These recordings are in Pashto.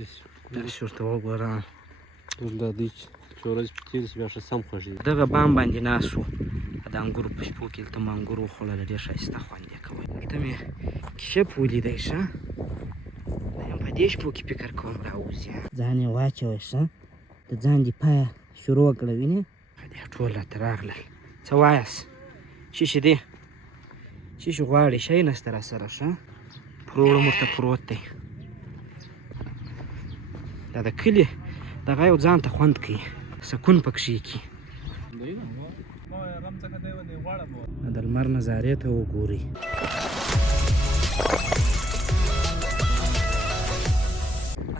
داسې ورته وګوره دا دوی چې څو ورځې په تېرې شي بیا ښه سم خوږېږي. دغه بام باندې ناست وو د انګورو په شپو کې دلته مو انګور وخوړله ډېر ښایسته خوند یې کوی. دلته مې کشپ ولیدی ښه دا یم په دې شپو کې فکر کوم راوځي ځان یې واچوی ښه د ځان دفاع شروع کړه وینې دې ټول راته راغلل. څه وایاست څه شي دی څه شي غواړې شی نسته راسره ښه پروړم ورته پروت دی دا د کلي دغه یو ځان ته خوند کوي سکون پکښې کي د لمر نظارې ته وګورئ.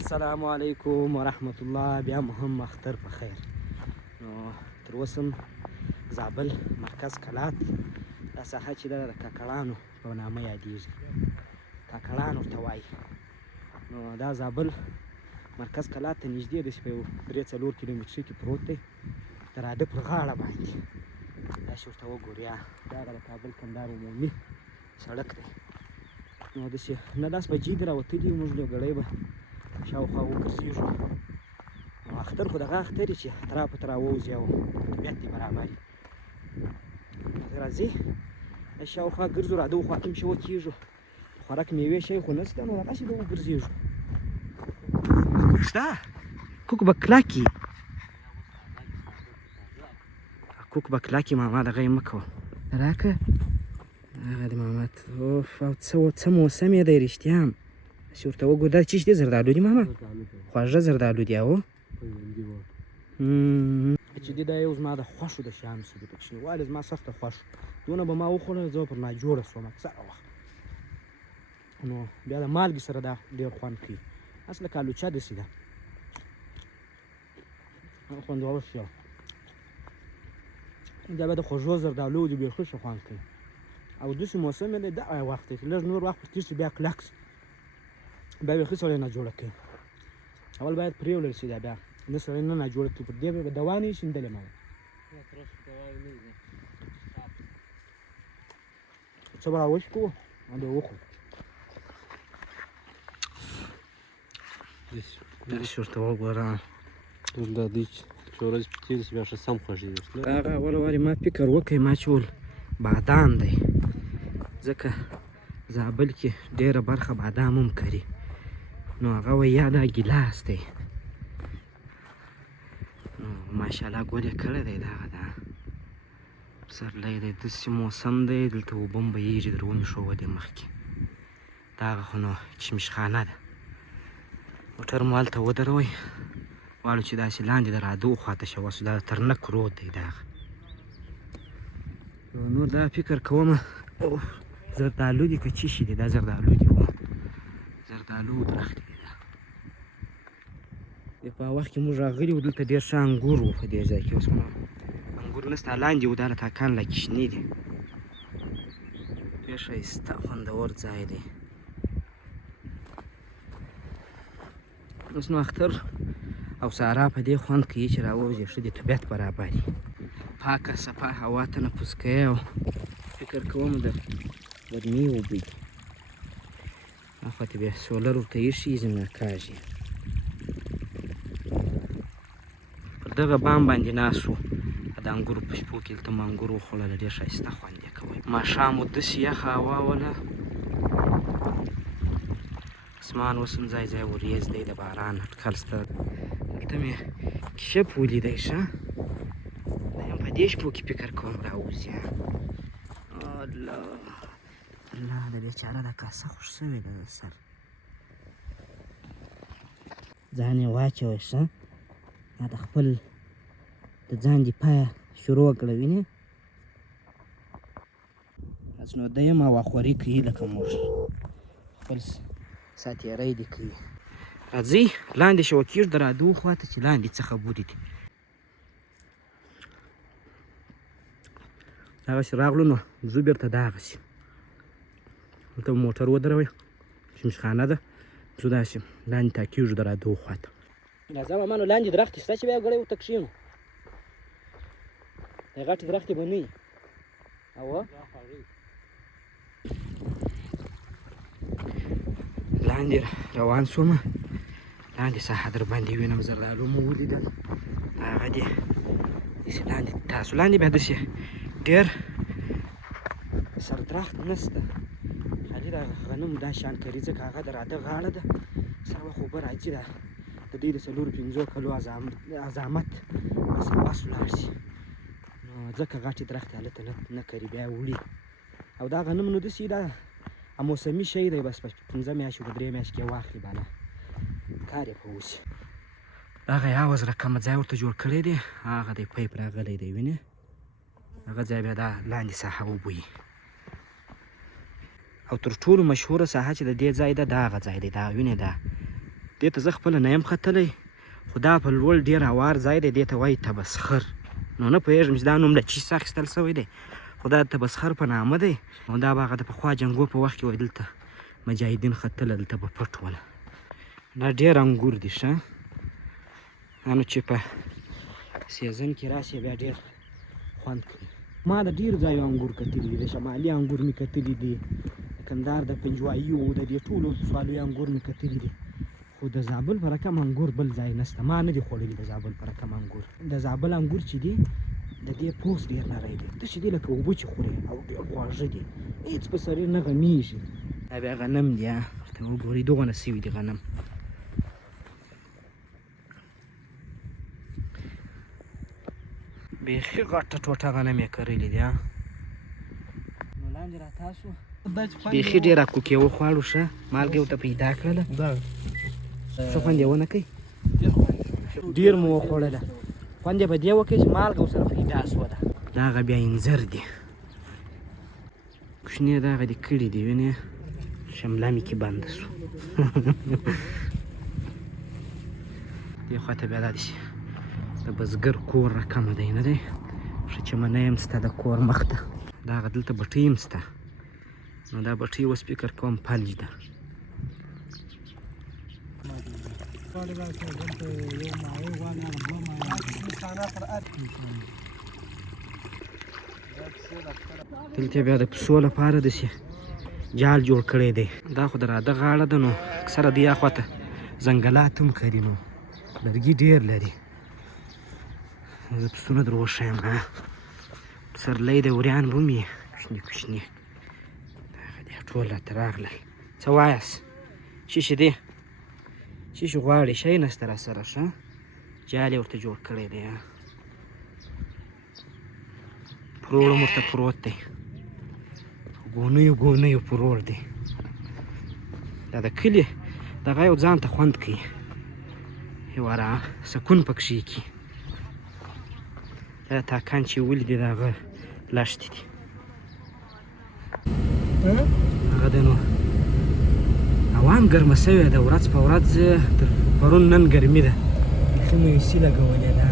السلام علیکم ورحمت الله. بیا مو هم اختر په خیر. نو تر اوسه زابل مرکز کلات دا ساحه چې ده د کاکړانو په نامه یادېږي کاکړان ورته وایي. نو دا زابل مرکز کلات ته نږدې داسې په یو 3-4 کیلومترۍ کې پروت دی د راډه پر غاړه باندې. داسې ورته وګورئ دا هغه د کابل کندهار عمومي سړک دی. نو داسې 9-10 بجې دي راوتلي یو موږ یو ګړی به شاوخوا وګرځېږو. نو اختر خو دغه اختر یې چې ترا په ترا ووځي او طبیعت دې برابر وي. راځئ شاوخوا ګرځو راده وخوا کې مې وکېږو خوراک میوې شی خو نشته نو دغسې به وګرځېږو. شته کوک به کلکي کوک به کلکي ماما دغه یې مه کوه راکه هغه د ماما اوف او څه موسم یې دی رښتیا هم داسې ورته وګوره دا څه شي دی زردالو دي ماما خواږه زردالو دي او چې دی دا یو زما د خوښو د شیانو څه دي پکښې والې زما سخته خوښ دونه به ما وخوړل زه پر ناجوړه شوم اکثره وخت. نو بیا د مالګې سره دا ډېر خوند کوي هسې لکه الوچه داسې ده خوندور شي. دا بیا د خوږو زردالو دي بیخي ښه خوند کوي او داسې موسم یې دی دغه وخت دی چې لږ نور وخت پرې تېر شي بیا کلک شي بیا بیخي سړی ناجوړه کوي. اول باید پرېولل شي دا بیا نه سړی نه ناجوړه کوي پر دې به دوا نه وي شیندلې ما څه به راوشکو او بیا وخورو. داسې ورته وګوره دا دوی چې څو ورځې په تېرې شي بیا ښه سم خوږېږي. هغه اوله وارې ما فکر وکړی ما چې ول بادام دی ځکه زابل کې ډېره برخه بادام هم کري نو هغه وایي یا دا ګیلاس دی نو ماشاءالله ګل یې کړی دی دغه دا پسرلی دی داسې موسم دی دلته اوبه هم بهیږي در ومې ښودې مخکې دغه خو نو کشمشخانه ده موټر مو هلته ودروئ غواړو چې داسې لاندې د رادو خواته شوسو دا ترنک رود دی دغه نور دا فکر کومه زردالو دي که څه شي دي دا زردالو دي زردالو درخت دی دا د په وخت کې موږ راغلي وو دلته ډېر ښه انګور وو په دې ځای کې اوس نو انګور نسته لاندې وو دا له تاکان لا کشنې دي ډېر ښایسته خوندور ځای دی. اوس نو اختر او سارا په دې خوند کوي چې راووځي ښه د طبیعت برابر وي پاکه صفا هوا تنفس کوي او فکر کوم د ګرمۍ اوبه دي اخواته بیا سولر ورته ایښي زمینه کاږي. پر دغه بام باندې ناست وو د انګورو په شپو کې دلته مو انګور وخوړله ډېر ښایسته خوند یې کوی. ماښام وو داسې یخه هوا وله اسمان اوس هم ځای ځای وریځ دی د باران اټکل شته. دلته مې کشپ ولیدی ښه دا یم په دې شپو کې فکر کوم راوځي الله الله د بیچاره دا کاسه خوش شوې ده د سر ځان یې واچوی ښه ما د خپل د ځان دفاع شروع کړه وینې هسې نو ده یم هواخوري کوي لکه موږ خپل ساتیری دې کوي. راځئ لاندې شوه کېږو د رادو خواته چې لاندې څه خبرې دي دغسې راغلو نو ځو بېرته دغسې دلته موټر ودروئ شمشخانه ده ځو داسې لاندې تاکېږو د رادو خواته. راځه ماما نو لاندې درختې شته چې بیا یو ګړی ورته کښېنو د غټې درختې به نه وي اوه لاندې روان شوم لاندې ساحه در باندې وینم زردالو مو ولیدل هغه دي داسې لاندې تاسو لاندې بیا داسې ډېر سردرخت نشته خالي د غنم دا شان کري ځکه هغه د راده غاړه ده سره وخت اوبه راځي دا د دوی د 4-5 کلو عظامت بس ولاړ شي نو ځکه غټې درختې هلته نه کري بیا وړي او دا غنم نو داسې دا موسمي شی دی بس په 15 میاشتو په 3 میاشت کې واخلي بالا کار یې په وشي هغه یې عوض رقمه ځای ورته جوړ کړی دی هغه دی پیپ راغلی دی وینې هغه ځای بیا دا لاندې ساحه وبوي او تر ټولو مشهوره ساحه چې د دې ځای ده دا هغه ځای دی دا وینې دا دې ته زه خپله نه یم ختلی خو دا په لوړ ډېر هوار ځای دی دې ته وایي تبسخر نو نه پوهېږم چې دا نوم له چی څخه اخیستل شوی دی خو دا د تبسخر په نامه دی او دا به هغه د پخوا جنګو په وخت کې وایي دلته مجاهدین ختله دلته به پټ ول دا ډېر انګور دي ښه نو چې په سیزن کې راشي بیا ډېر خوند کوي ما د ډېرو ځایو انګور کتلي دي د شمالي انګور مې کتلي دي د کندهار د پنجوایي د دې ټولو ولسوالیو انګور مې کتلي دي خو د زابل په رقم انګور بل ځای نشته ما نه دي خوړلي د زابل په رقم انګور د زابل انګور چې دي د دې پوست ډېر نری دی داسې دي لکه اوبه چې خوري او ډېر خواږه دي هېڅ په سریر نه غمیږي دا بیا غنم دي ورته وګورئ دغونه سوي دي غنم بیخي غټه ټوټه غنم یې کرلي دي نو لاندې راتاسو بیخي ډېره کوکې وخواړو ښه مالګه ورته پیدا کړله ښه خوند یې ونه کوي ډېر مو وخوړله خوند یې په دې وکړي چې مالګه ورسره پیدا شوه ده دا هغه بیا انځر دي کوچني دغه دې کړي دي وینې شمله مې کې بنده شو دې خواته بیا دا داسې د بزګر کور رقمه دی نه دی ښه چمنی هم شته د کور مخ ته د هغه دلته بټۍ هم شته نو دا بټۍ اوس فکر کوم فلج ده دلته بیا د پسو لپاره داسې جال جوړ کړی دی دا خو د راده غاړه ده نو اکثره دې اخواته ځنګلات هم کري نو لرګي ډېر لري زه پسونه در وښیم پسرلی دی وریان به هم یې کوچني کوچني دغه دي ټول راته راغلل څه وایاست څه شي دی څه شي غواړې شی نشته راسره ښه جال یې ورته جوړ کړی دی پروړ هم ورته پروت دی ګونیو ګونیو پروړ دی دا د کلي دغه یو ځان ته خوند کوي یو سکون پکښې کي دا تاکان چې ولیدې د هغه لښتې دي هغه دی نو هوا هم ګرمه شوې ده ورځ په ورځ تر پرون نن ګرمي ده بیخي مو ایسي لګولې ده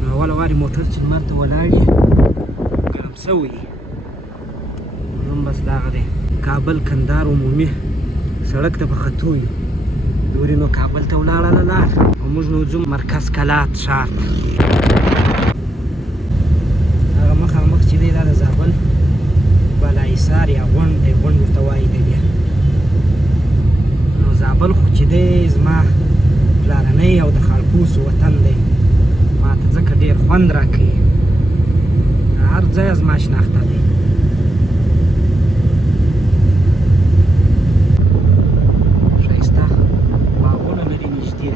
نو اوله وارې موټر چې لمر ته ولاړ یې ګرم شوی نن بس دغه دی کابل کندهار عمومي سړک ته په ختو یو دورې نو کابل ته ولاړله لار او موږ نو ځو مرکز کلات ښار ته هغه مخامخ چې دی دا د زابل بالاحصار یا غونډ دی غونډ ورته وایي دی بیا نو زابل خو چې دی زما پلارنی او د خالپوسو وطن دی ما ته ځکه ډېر خوند راکوي هر ځای زما شناخته دی ښایسته باغونه لري نږدې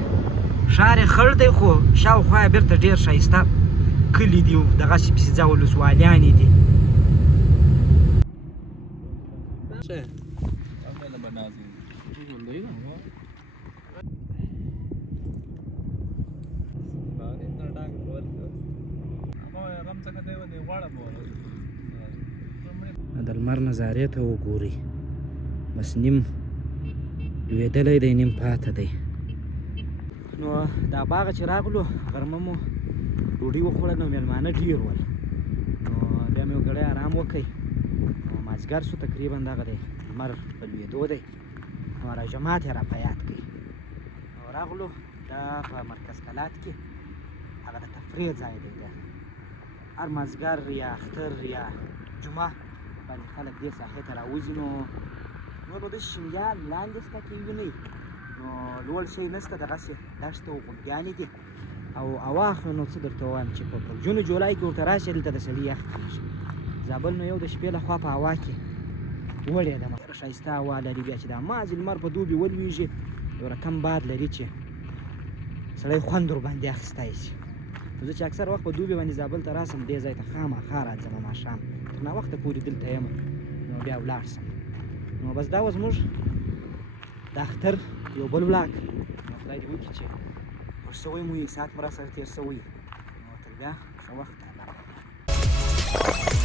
ښار یې خړ دی خو شاوخوا یې بېرته ډېر ښایسته کلي دي دغسې پسې ځه ولسوالیانې دي د لمر نظارې ته وګورئ بس نیم لوېدلی دی نیم پاته دی نو دا باغه چې راغلو غرمه مو ډوډۍ وخوړه نو مېلمانه ډېر ول نو بیا مې یو ګړی ارام وکړ نو مازدیګر شو تقریبا دغه دی لمر په لوېدو دی نو راجماعت یې را په یاد کړي نو راغلو دا په مرکز کلات کې هغه د تفریح ځای دی دا هر مازدیګر یا اختر یا جمعه باندې خلک دې ساحې ته راوځي نو نور به داسې شینجال لاندې شته کې وینئ نو لوړ شی نشته، دغسې دښته او غوږیانې دي او هوا اخلو. نو څه درته ووایم چې په جون جولای کې ورته راشي دلته د سړي یخ کېږي. زابل نو یو د شپې لخوا په هوا کې وړې ده، ډېره ښایسته هوا لري. بیا چې دا مازې لمر په دوبي ولویږي یو رقم باد لري چې سړی خوند ورباندې اخیستی شي. زه چې اکثر وخت په دوبي باندې زابل ته راسم دې ځای ته خامخا راځم ماښام تر ناوخته پورې دلته یم، نو بیا ولاړ سم. نو بس دا و زموږ د اختر یو بل ولاګ. نو خدای دې وکړي چې خوښ شوی مو یې، ساعت مو راسره تېر شوی. نو تر بیا ښه وخت. الله